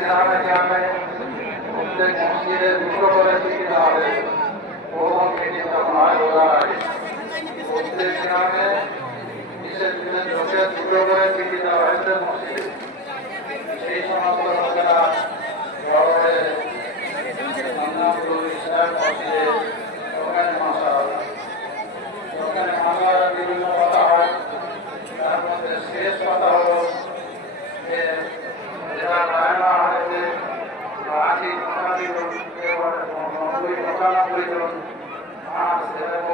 গ্রামে গ্রামে প্রত্যেক মসজিদে দুটো করে টিকি দেওয়া হয়েছে। প্রথম টিকি যখন হয় রোজার প্রত্যেক গ্রামে বিশেষ দিনের লোকে দুটো করে টিকি দেওয়া হয়েছে মসজিদে। সেই সমস্ত লোকেরা বড় হয়ে মসজিদে ওখানে মাসা হবে। ওখানে মাসার বিভিন্ন কথা হয়, তার মধ্যে শেষ কথা হলো যে যারা রায়না হয়েছে 80-85 জন 90-95 জন মানুষ এরকম